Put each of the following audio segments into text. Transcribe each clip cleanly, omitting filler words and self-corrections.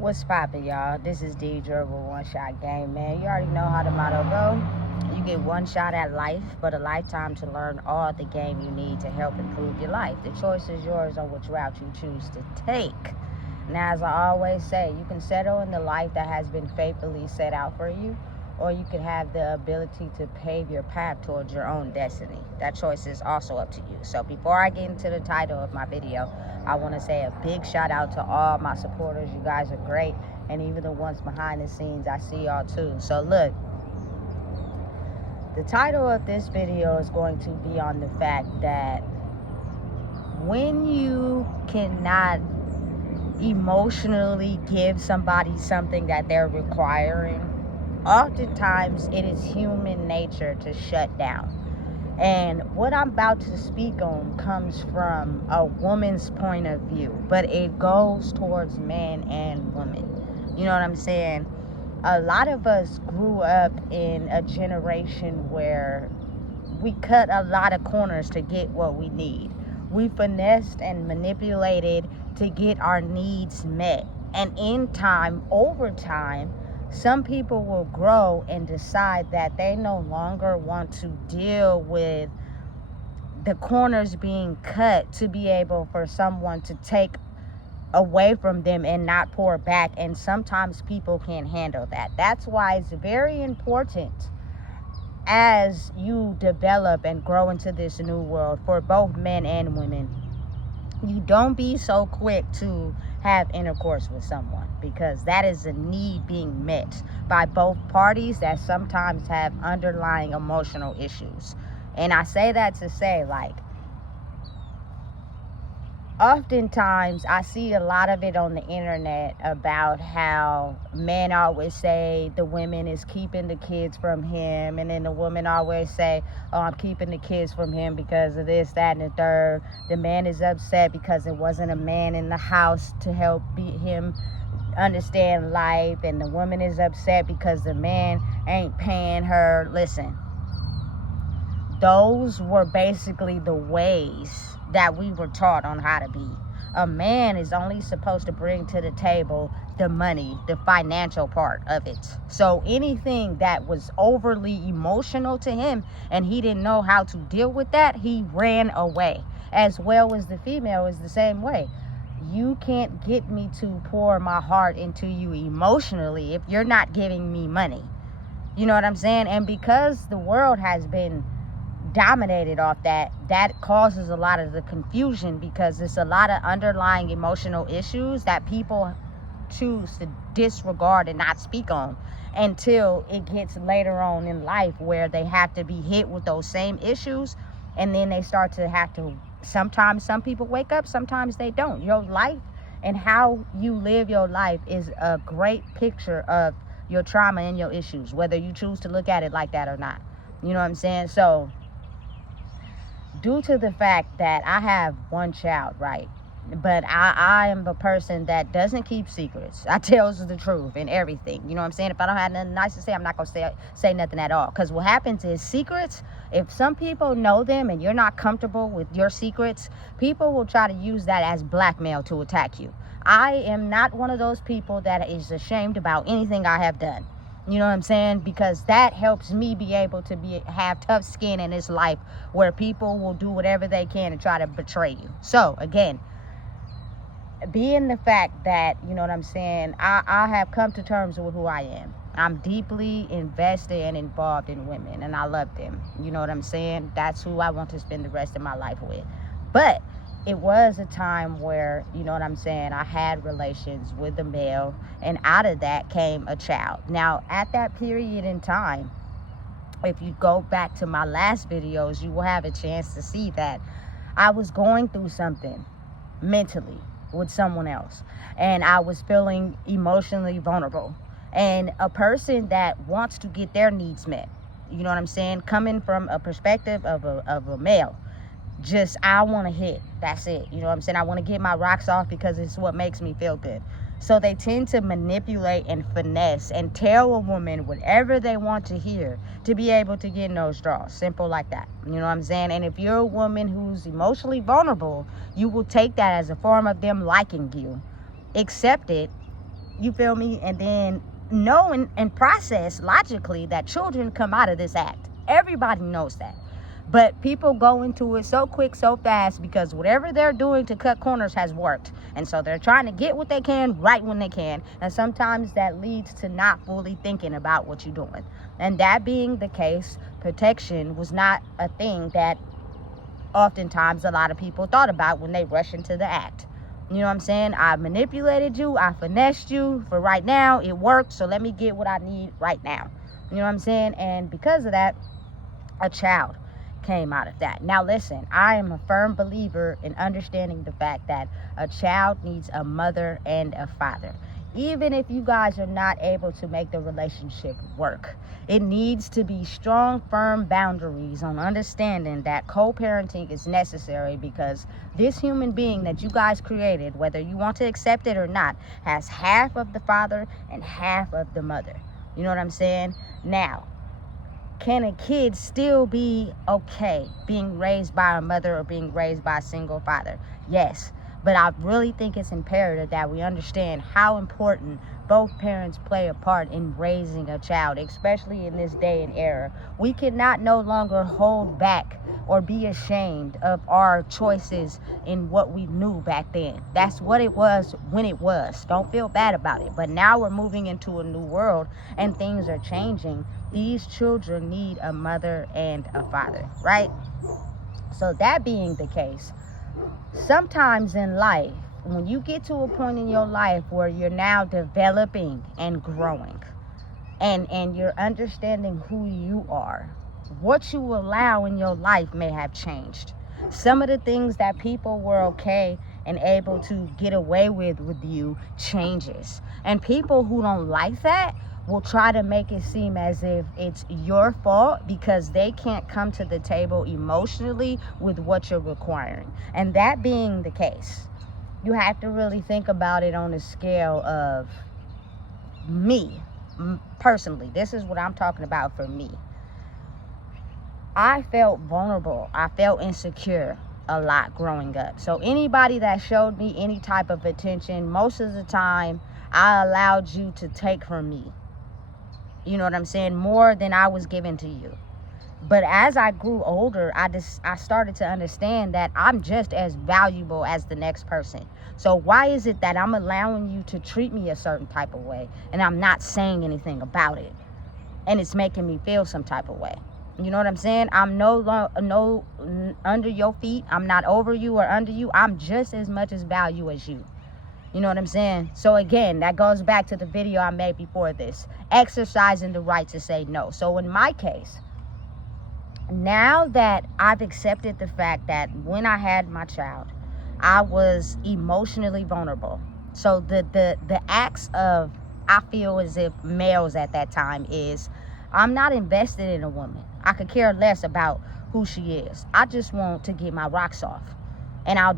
What's poppin', y'all? This is Deidre with One Shot Game, man. You already know how the motto go. You get one shot at life, but a lifetime to learn all the game you need to help improve your life. The choice is yours on which route you choose to take. Now, as I always say, you can settle in the life that has been faithfully set out for you, or you can have the ability to pave your path towards your own destiny. That choice is also up to you. So before I get into the title of my video, I want to say a big shout out to all my supporters. You guys are great. And even the ones behind the scenes, I see y'all too. So look, the title of this video is going to be on the fact that when you cannot emotionally give somebody something that they're requiring, oftentimes it is human nature to shut down. And what I'm about to speak on comes from a woman's point of view, but it goes towards men and women. You know what I'm saying? A lot of us grew up in a generation where we cut a lot of corners to get what we need. We finessed and manipulated to get our needs met. And in time, over time, some people will grow and decide that they no longer want to deal with the corners being cut to be able for someone to take away from them and not pour back. And sometimes people can't handle that. That's why it's very important as you develop and grow into this new world for both men and women, you don't be so quick to have intercourse with someone, because that is a need being met by both parties that sometimes have underlying emotional issues. And I say that to say, like, oftentimes I see a lot of it on the internet about how men always say the women is keeping the kids from him, and then the woman always say, oh, I'm keeping the kids from him because of this, that, and the third. The man is upset because there wasn't a man in the house to help him understand life, and the woman is upset because the man ain't paying her. Listen, those were basically the ways that we were taught on how to be. A man is only supposed to bring to the table the money, the financial part of it. So anything that was overly emotional to him and he didn't know how to deal with that, he ran away. As well as the female is the same way. You can't get me to pour my heart into you emotionally if you're not giving me money. You know what I'm saying? And because the world has been dominated off that causes a lot of the confusion, because there's a lot of underlying emotional issues that people choose to disregard and not speak on until it gets later on in life, where they have to be hit with those same issues, and then they start to have to, sometimes some people wake up, sometimes they don't. Your life and how you live your life is a great picture of your trauma and your issues, whether you choose to look at it like that or not. You know what I'm saying? So due to the fact that I have one child, right? But I am a person that doesn't keep secrets. I tells the truth in everything. You know what I'm saying? If I don't have nothing nice to say, I'm not going to say nothing at all. Because what happens is secrets, if some people know them and you're not comfortable with your secrets, people will try to use that as blackmail to attack you. I am not one of those people that is ashamed about anything I have done. You know what I'm saying? Because that helps me be able to have tough skin in this life, where people will do whatever they can to try to betray you. So again, being the fact that, you know what I'm saying, I have come to terms with who I am. I'm deeply invested and involved in women, and I love them. You know what I'm saying? That's who I want to spend the rest of my life with. But it was a time where, you know what I'm saying, I had relations with a male, and out of that came a child. Now, at that period in time, if you go back to my last videos, you will have a chance to see that I was going through something mentally with someone else, and I was feeling emotionally vulnerable. And a person that wants to get their needs met, you know what I'm saying, coming from a perspective of a male, just, I want to hit, that's it. You know what I'm saying? I want to get my rocks off because it's what makes me feel good. So they tend to manipulate and finesse and tell a woman whatever they want to hear to be able to get in those draws. Simple like that. You know what I'm saying? And if you're a woman who's emotionally vulnerable, you will take that as a form of them liking you, accept it, You feel me? And then know and process logically that children come out of this act. Everybody knows that. But people go into it so quick, so fast, because whatever they're doing to cut corners has worked. And so they're trying to get what they can right when they can. And sometimes that leads to not fully thinking about what you're doing. And that being the case, protection was not a thing that oftentimes a lot of people thought about when they rush into the act. You know what I'm saying? I manipulated you. I finessed you. For right now, it worked. So let me get what I need right now. You know what I'm saying? And because of that, a child came out of that. Now listen, I am a firm believer in understanding the fact that a child needs a mother and a father. Even if you guys are not able to make the relationship work, it needs to be strong, firm boundaries on understanding that co-parenting is necessary, because this human being that you guys created, whether you want to accept it or not, has half of the father and half of the mother. You know what I'm saying? Now, can a kid still be okay being raised by a mother or being raised by a single father? Yes. But I really think it's imperative that we understand how important both parents play a part in raising a child, especially in this day and era. We cannot no longer hold back or be ashamed of our choices in what we knew back then. That's what it was when it was. Don't feel bad about it. But now we're moving into a new world and things are changing. These children need a mother and a father, right? So that being the case, sometimes in life, when you get to a point in your life where you're now developing and growing and you're understanding who you are, what you allow in your life may have changed. Some of the things that people were okay and able to get away with you changes. And people who don't like that will try to make it seem as if it's your fault because they can't come to the table emotionally with what you're requiring. And that being the case, you have to really think about it on a scale of me personally. This is what I'm talking about for me. I felt vulnerable. I felt insecure a lot growing up. So anybody that showed me any type of attention, most of the time, I allowed you to take from me. You know what I'm saying? More than I was given to you. But as I grew older, I started to understand that I'm just as valuable as the next person. So why is it that I'm allowing you to treat me a certain type of way and I'm not saying anything about it? And it's making me feel some type of way. You know what I'm saying? I'm no under your feet. I'm not over you or under you. I'm just as much as value as you. You know what I'm saying? So again, that goes back to the video I made before this. Exercising the right to say no. So in my case, now that I've accepted the fact that when I had my child, I was emotionally vulnerable. So the acts of, I feel as if males at that time is, I'm not invested in a woman. I could care less about who she is. I just want to get my rocks off. And I'll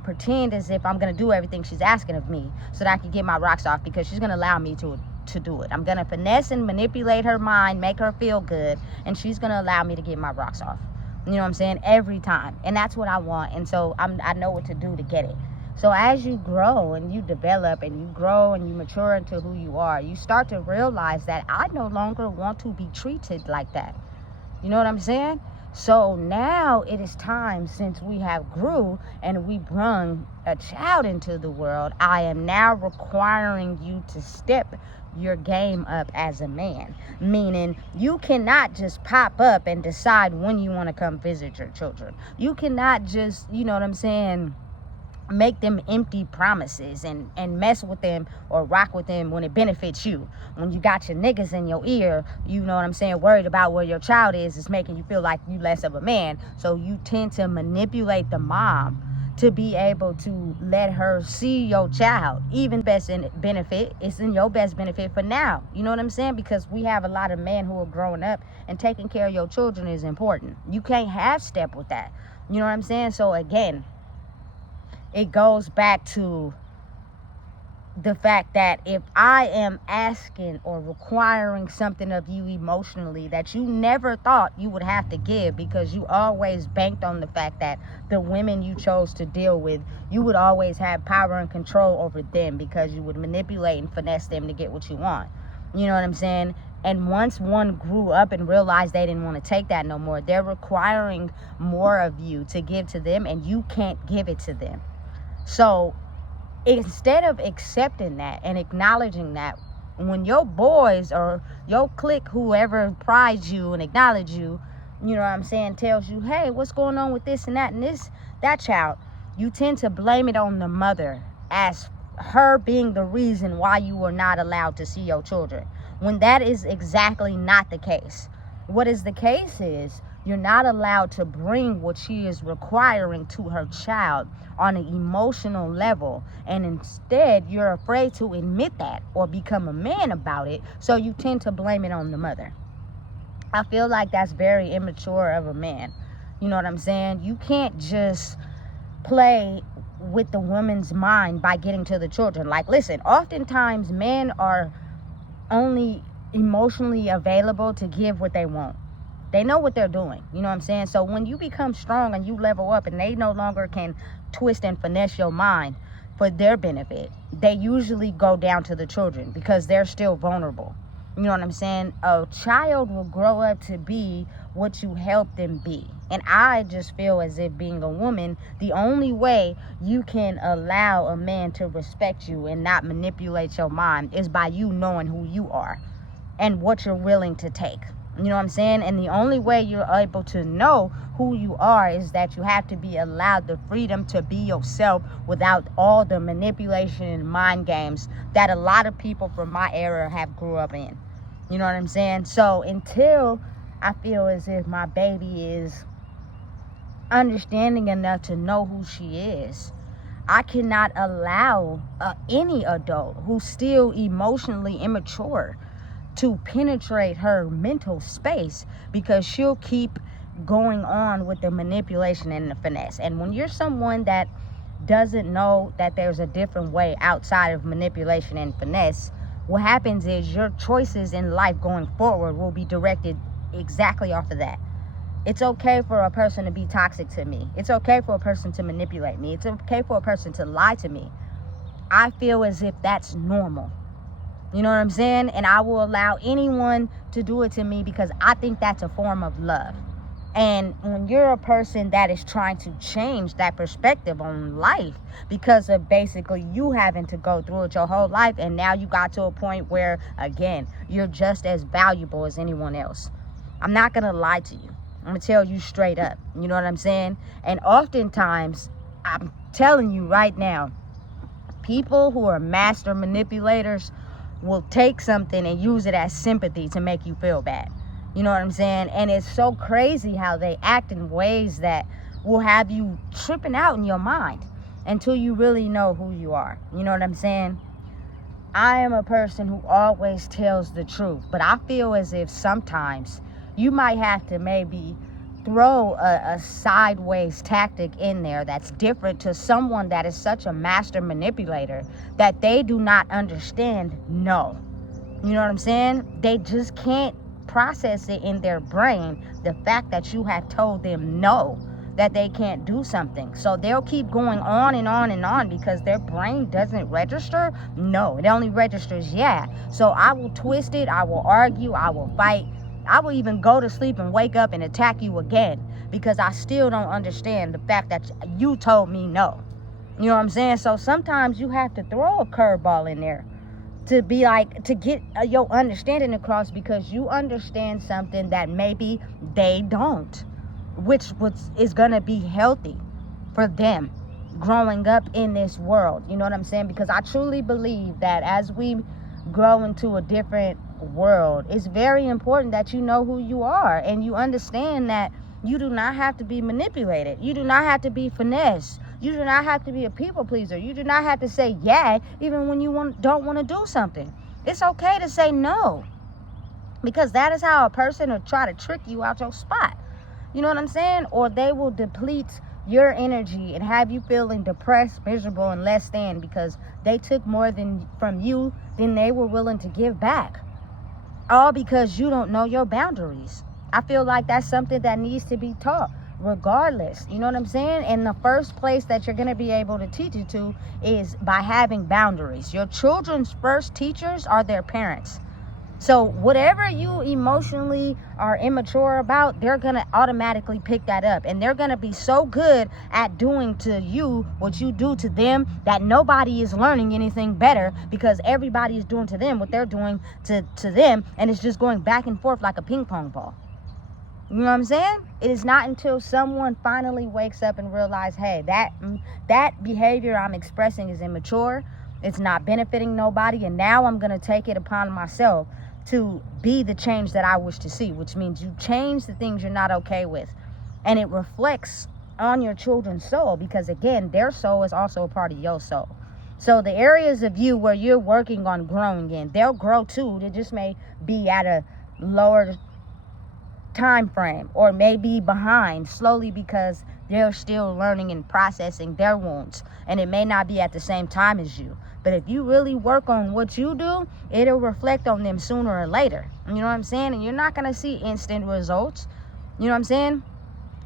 pretend as if I'm going to do everything she's asking of me so that I can get my rocks off because she's going to allow me to do it. I'm going to finesse and manipulate her mind, make her feel good, and she's going to allow me to get my rocks off. You know what I'm saying? Every time. And that's what I want. And so I know what to do to get it. So as you grow and you develop and you grow and you mature into who you are, you start to realize that I no longer want to be treated like that. You know what I'm saying? So now it is time, since we have grew and we brung a child into the world, I am now requiring you to step your game up as a man. Meaning you cannot just pop up and decide when you want to come visit your children. You cannot just, you know what I'm saying, make them empty promises and mess with them or rock with them when it benefits you. When you got your niggas in your ear, you know what I'm saying, worried about where your child is, it's making you feel like you less of a man. So you tend to manipulate the mom to be able to let her see your child. Even best in benefit, it's in your best benefit for now. You know what I'm saying? Because we have a lot of men who are growing up, and taking care of your children is important. You can't half step with that. You know what I'm saying? So again, it goes back to the fact that if I am asking or requiring something of you emotionally that you never thought you would have to give, because you always banked on the fact that the women you chose to deal with, you would always have power and control over them because you would manipulate and finesse them to get what you want. You know what I'm saying? And once one grew up and realized they didn't want to take that no more, they're requiring more of you to give to them, and you can't give it to them. So instead of accepting that and acknowledging that, when your boys or your clique, whoever prize you and acknowledge you, you know what I'm saying, tells you, hey, what's going on with this and that child, you tend to blame it on the mother as her being the reason why you were not allowed to see your children, when that is exactly not the case. What is the case is you're not allowed to bring what she is requiring to her child on an emotional level, and instead you're afraid to admit that or become a man about it, so you tend to blame it on the mother. I feel like that's very immature of a man. You know what I'm saying? You can't just play with the woman's mind by getting to the children. Like, listen, oftentimes men are only emotionally available to give what they want. They know what they're doing. You know what I'm saying? So when you become strong and you level up and they no longer can twist and finesse your mind for their benefit, they usually go down to the children because they're still vulnerable. You know what I'm saying? A child will grow up to be what you help them be. And I just feel as if, being a woman, the only way you can allow a man to respect you and not manipulate your mind is by you knowing who you are and what you're willing to take. You know what I'm saying? And the only way you're able to know who you are is that you have to be allowed the freedom to be yourself without all the manipulation and mind games that a lot of people from my era have grew up in. You know what I'm saying? So until I feel as if my baby is understanding enough to know who she is, I cannot allow any adult who's still emotionally immature to penetrate her mental space, because she'll keep going on with the manipulation and the finesse. And when you're someone that doesn't know that there's a different way outside of manipulation and finesse, what happens is your choices in life going forward will be directed exactly off of that. It's okay for a person to be toxic to me. It's okay for a person to manipulate me. It's okay for a person to lie to me. I feel as if that's normal. You know what I'm saying? And I will allow anyone to do it to me because I think that's a form of love. And when you're a person that is trying to change that perspective on life because of basically you having to go through it your whole life, and now you got to a point where, again, you're just as valuable as anyone else. I'm not going to lie to you. I'm going to tell you straight up. You know what I'm saying? And oftentimes, I'm telling you right now, people who are master manipulators will take something and use it as sympathy to make you feel bad. You know what I'm saying? And it's so crazy how they act in ways that will have you tripping out in your mind until you really know who you are. You know what I'm saying? I am a person who always tells the truth, but I feel as if sometimes you might have to maybe throw a sideways tactic in there that's different to someone that is such a master manipulator that they do not understand no. You know what I'm saying? They just can't process it in their brain, the fact that you have told them no, that they can't do something. So they'll keep going on and on and on because their brain doesn't register no. It only registers yeah. So I will twist it, I will argue, I will fight, I will even go to sleep and wake up and attack you again because I still don't understand the fact that you told me no. You know what I'm saying? So sometimes you have to throw a curveball in there to be like, to get your understanding across, because you understand something that maybe they don't, which is going to be healthy for them growing up in this world. You know what I'm saying? Because I truly believe that as we grow into a different world, it's very important that you know who you are and you understand that you do not have to be manipulated. You do not have to be finessed. You do not have to be a people pleaser. You do not have to say yeah even when you don't want to do something. It's okay to say no, because that is how a person will try to trick you out your spot. You know what I'm saying? Or they will deplete your energy and have you feeling depressed, miserable, and less than because they took more from you than they were willing to give back. All because you don't know your boundaries. I feel like that's something that needs to be taught regardless. You know what I'm saying? And the first place that you're going to be able to teach it to is by having boundaries. Your children's first teachers are their parents. So whatever you emotionally are immature about, they're going to automatically pick that up. And they're going to be so good at doing to you what you do to them that nobody is learning anything better because everybody is doing to them what they're doing to them. And it's just going back and forth like a ping pong ball. You know what I'm saying? It is not until someone finally wakes up and realizes, hey, that behavior I'm expressing is immature. It's not benefiting nobody. And now I'm going to take it upon myself to be the change that I wish to see, which means you change the things you're not okay with. And it reflects on your children's soul because, again, their soul is also a part of your soul. So the areas of you where you're working on growing in, they'll grow too. They just may be at a lower time frame or maybe behind slowly because they're still learning and processing their wounds, and it may not be at the same time as you. But if you really work on what you do, it'll reflect on them sooner or later. You know what I'm saying? And you're not going to see instant results. You know what I'm saying?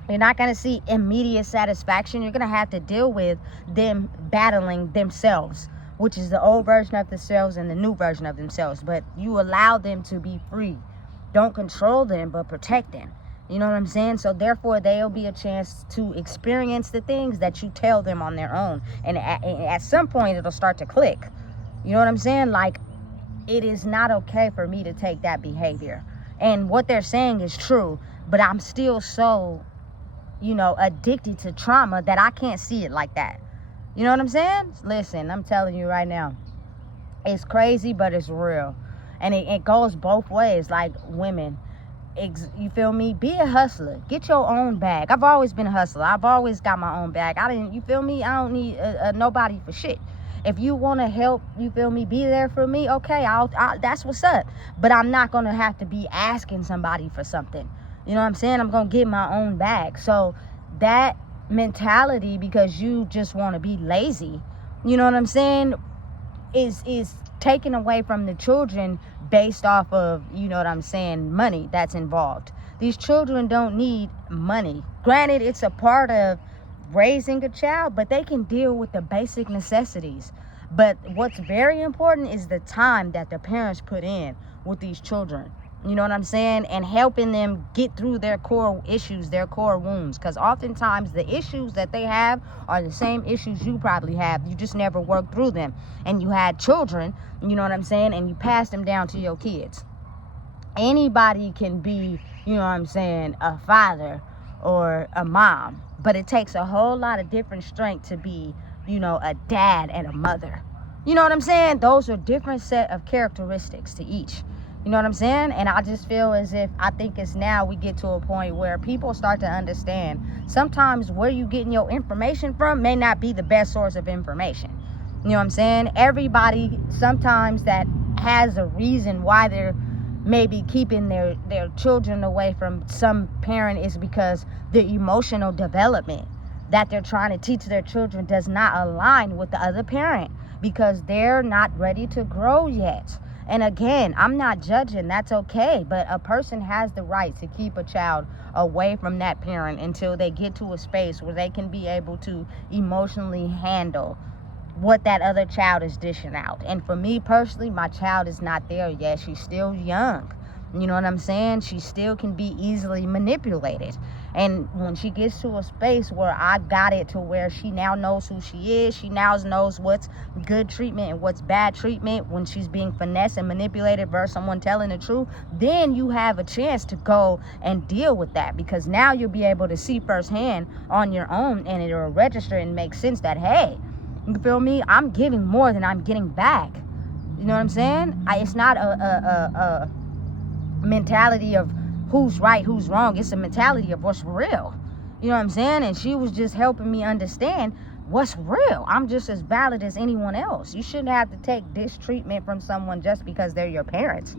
You're not going to see immediate satisfaction. You're going to have to deal with them battling themselves, which is the old version of themselves and the new version of themselves. But you allow them to be free. Don't control them, but protect them. You know what I'm saying? So therefore, there'll be a chance to experience the things that you tell them on their own. And at some point, it'll start to click. You know what I'm saying? Like, it is not okay for me to take that behavior. And what they're saying is true, but I'm still so, addicted to trauma that I can't see it like that. You know what I'm saying? Listen, I'm telling you right now, it's crazy, but it's real. And it goes both ways, like women. You feel me? Be a hustler. Get your own bag. I've always been a hustler. I've always got my own bag. You feel me? I don't need nobody for shit. If you want to help, you feel me, be there for me, okay, that's what's up. But I'm not going to have to be asking somebody for something. You know what I'm saying? I'm going to get my own bag. So that mentality, because you just want to be lazy, you know what I'm saying, is taken away from the children based off of, you know what I'm saying, money that's involved. These children don't need money. Granted, it's a part of raising a child, but they can deal with the basic necessities. But what's very important is the time that the parents put in with these children. You know what I'm saying? And helping them get through their core issues, their core wounds. Because oftentimes the issues that they have are the same issues you probably have. You just never worked through them. And you had children, you know what I'm saying? And you passed them down to your kids. Anybody can be, you know what I'm saying, a father or a mom. But it takes a whole lot of different strength to be, a dad and a mother. You know what I'm saying? Those are different set of characteristics to each. You know what I'm saying? And I just feel as if I think it's now we get to a point where people start to understand sometimes where you getting your information from may not be the best source of information. You know what I'm saying? Everybody sometimes that has a reason why they're maybe keeping their children away from some parent is because the emotional development that they're trying to teach their children does not align with the other parent because they're not ready to grow yet. And again, I'm not judging, that's okay, but a person has the right to keep a child away from that parent until they get to a space where they can be able to emotionally handle what that other child is dishing out. And for me personally, my child is not there yet. She's still young. You know what I'm saying? She still can be easily manipulated. And when she gets to a space where I got it to where she now knows who she is, she now knows what's good treatment and what's bad treatment when she's being finessed and manipulated versus someone telling the truth, then you have a chance to go and deal with that, because now you'll be able to see firsthand on your own, and it'll register and make sense that, hey, you feel me? I'm giving more than I'm getting back. You know what I'm saying? It's not a mentality of who's right, who's wrong. It's a mentality of what's real. You know what I'm saying? And she was just helping me understand what's real. I'm just as valid as anyone else. You shouldn't have to take this treatment from someone just because they're your parents.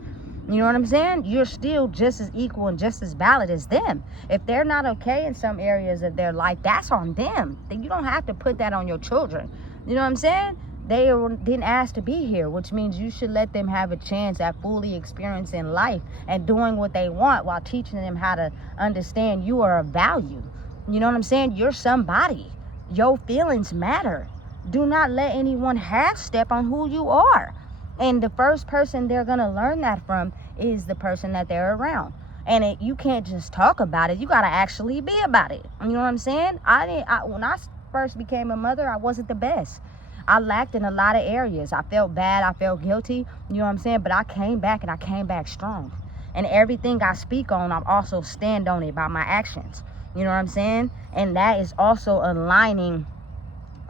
You You know what I'm saying? You're still just as equal and just as valid as them. If they're not okay in some areas of their life, that's on them. You don't have to put that on your children. You know what I'm saying? They didn't ask to be here, which means you should let them have a chance at fully experiencing life and doing what they want while teaching them how to understand you are of value. You know what I'm saying? You're somebody. Your feelings matter. Do not let anyone half step on who you are. And the first person they're going to learn that from is the person that they're around. And you can't just talk about it. You got to actually be about it. You know what I'm saying? When I first became a mother, I wasn't the best. I lacked in a lot of areas. I felt bad. I felt guilty. You know what I'm saying? But I came back, and I came back strong. And everything I speak on, I also stand on it by my actions. You know what I'm saying? And that is also aligning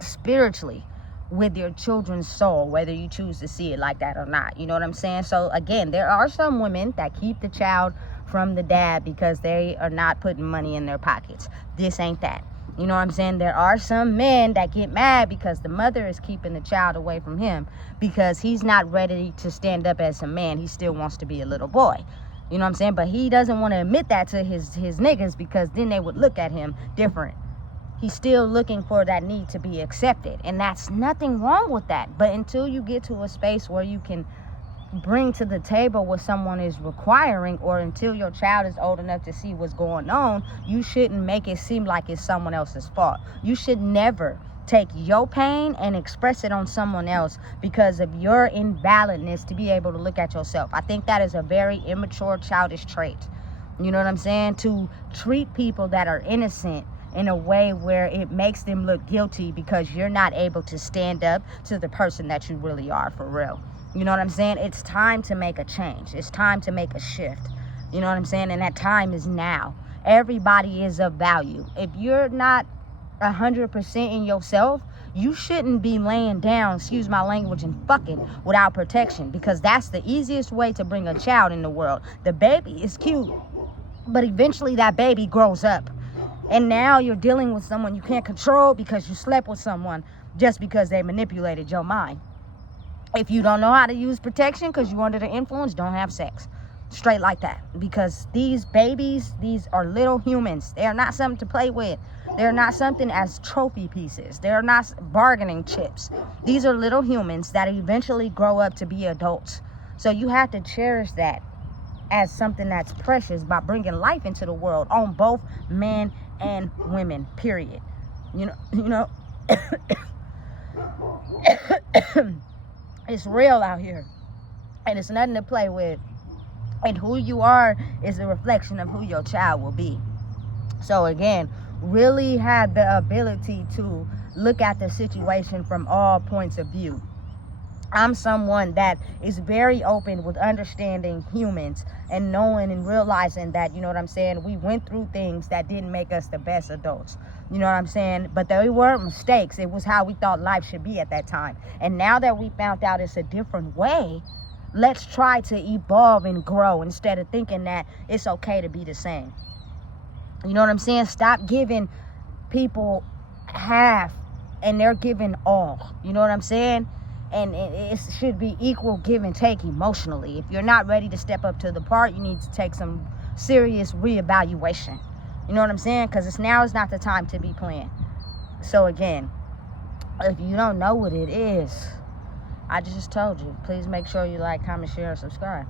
spiritually with your children's soul, whether you choose to see it like that or not. You know what I'm saying? So again, there are some women that keep the child from the dad because they are not putting money in their pockets. This ain't that. You know what I'm saying? There are some men that get mad because the mother is keeping the child away from him because he's not ready to stand up as a man. He still wants to be a little boy. You know what I'm saying? But he doesn't want to admit that to his niggas because then they would look at him different. He's still looking for that need to be accepted. And that's nothing wrong with that. But until you get to a space where you can bring to the table what someone is requiring, or until your child is old enough to see what's going on, you shouldn't make it seem like it's someone else's fault. You should never take your pain and express it on someone else because of your invalidness to be able to look at yourself. I think that is a very immature, childish trait. You know what I'm saying? To treat people that are innocent in a way where it makes them look guilty because you're not able to stand up to the person that you really are for real. You know what I'm saying? It's time to make a change. It's time to make a shift. You know what I'm saying? And that time is now. Everybody is of value. If you're not 100% in yourself, you shouldn't be laying down, excuse my language, and fucking without protection, because that's the easiest way to bring a child in the world. The baby is cute, but eventually that baby grows up. And now you're dealing with someone you can't control because you slept with someone just because they manipulated your mind. If you don't know how to use protection because you're under the influence, don't have sex. Straight like that. Because these babies, these are little humans. They are not something to play with. They're not something as trophy pieces. They're not bargaining chips. These are little humans that eventually grow up to be adults. So you have to cherish that as something that's precious by bringing life into the world on both men and women, period. You know it's real out here, and it's nothing to play with. And who you are is a reflection of who your child will be. So again, really have the ability to look at the situation from all points of view. I'm someone that is very open with understanding humans and knowing and realizing that, you know what I'm saying, we went through things that didn't make us the best adults. You know what I'm saying? But they weren't mistakes. It was how we thought life should be at that time. And now that we found out it's a different way, let's try to evolve and grow instead of thinking that it's okay to be the same. You know what I'm saying? Stop giving people half and they're giving all. You know what I'm saying? And it should be equal give and take emotionally. If you're not ready to step up to the part, you need to take some serious reevaluation. You know what I'm saying? Because now is not the time to be playing. So again, if you don't know what it is, I just told you. Please make sure you like, comment, share, and subscribe.